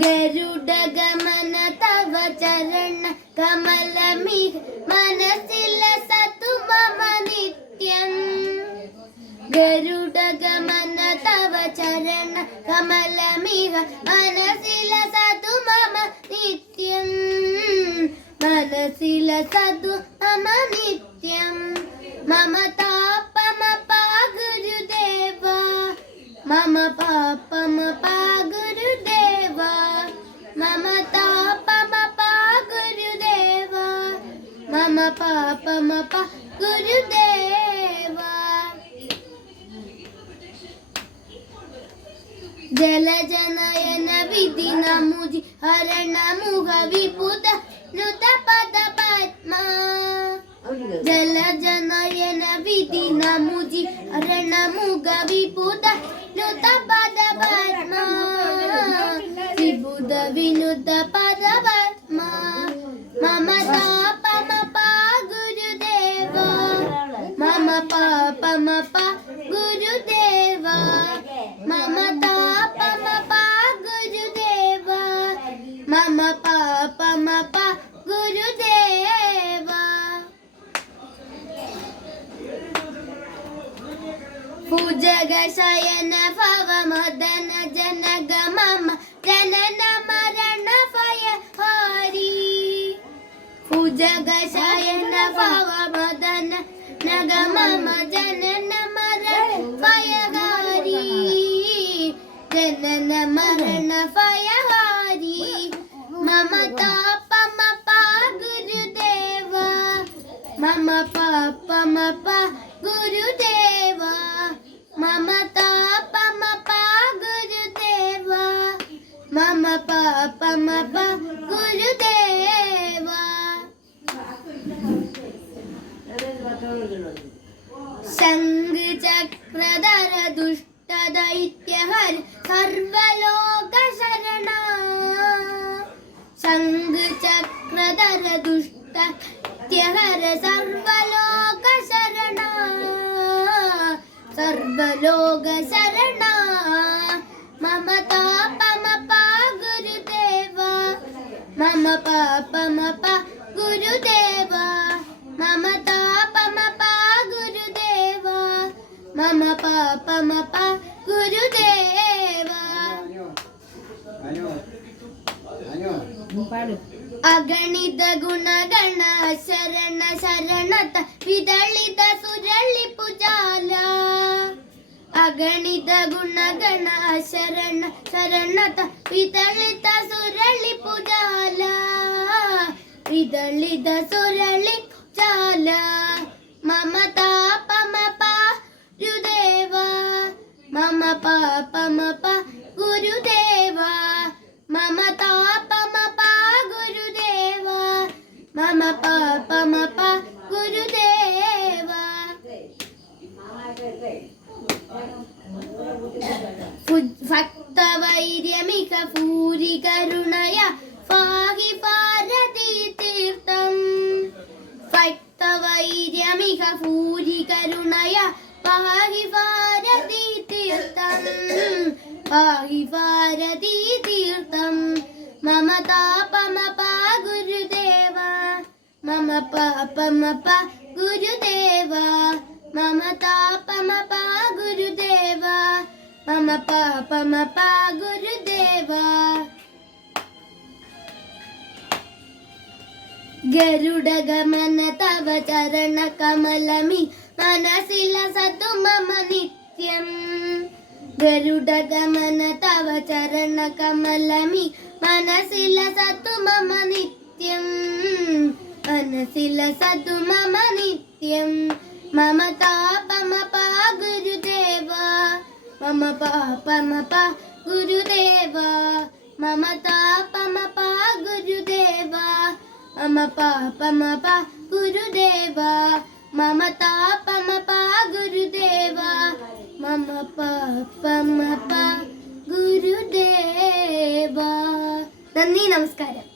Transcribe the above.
ഗരുഡഗമന തവ ചരണ കമലമി മനസ്സില സതു മമ നിത്യം. ഗരുഡഗമന തവ ചരണ കമലമിഹ മനസ്സില സതു മമ നിത്യം. മനസ്സില സതു മമ നിത്യം. മമ താപമ പാ ഗുരുദേവ മമ പാപമ പാ Pama pa pama guru deva Jala jana yana vidhi namuji harana muha viputa nuta pada patma Jala jana yana vidhi namuji harana muha viputa nuta pada patma Vibhuda vinuta pada ഭുജഗ ഭവമദന ഭവ മദന ജനഗ മമ ജനന മരണ ഭയ ഹരി. ഭുജഗശയന ഭവമദന ഭവ മദന നഗ മമ ജനന മരണ ഭയഹാരി ജനന മരണ ഭയഹാരി മമ താപമ പാ ഗുരുദേവ. മമ പാപമ പാ ഗുരുദേവ മമ താപമ പാ ഗുരുദേവ മമ പാപമ പാ ഗുരുദേവ ശംഖ് ചക്രധര ദുഷ്ട ദൈത്യഹർ സർവലോക ശരണ ശംഖ് ചക്രധര ദുഷ്ട ദൈത്യഹര സർവലോക ശരണ സർവലോക ശരണ മമ താപമ ഗുരുദേവ. മമ പാപമ ഗുരുദേവ. മമ താപമ ഗുരുദേവ. മമ പാപമ ഗുരുദേവ. അഗണിത ഗുണഗണ ശരണ ശരണത വിതളിത സുരളി അഗണിത ഗുണഗണ ശരണ ശരണത വിദളിത സുരളി പുജാല. വിദളിത സുരളി പുജാല. മമ താപമ പാ ഗുരുദേവ മമ പാപമ പാ ഗുരുദേവ മമ താപമ പാ ഗുരുദേവ മമ പാപമ പാ ഗുരുദേവ ഭക്തവൈര്യമിക ഭൂരി കരുണയ പാഹി ഭാരതി തീർത്ഥം ഭക്തവൈര്യമിക ഭൂരി കരുണയ പാഹി ഭാരതി തീർത്ഥം പാഹി ഭാരതി തീർത്ഥം. മമ താപമ പാ ഗുരുദേവ മമ പാപമ പാ ഗുരുദേവ. മമ താപമ പാ ഗുരുദേവ മമ പാപമ പാ ഗരുഡഗമന തവ ചരണ കമലമി മനസില സതു മമ നിത്യം. ഗരുഡഗമന തവ ചരണ കമലമി മനസില സതു മമ നിത്യം. മനസില സതു മമ നിത്യം. മമ താപമ പാ ഗുരുദേവ. മമ പാപമ പാ ഗുരുദേവ. മമ అమప పమప గురుదేవా మమత పమప గురుదేవా మమప పమప గురుదేవా നന്ദി നമസ്കാരം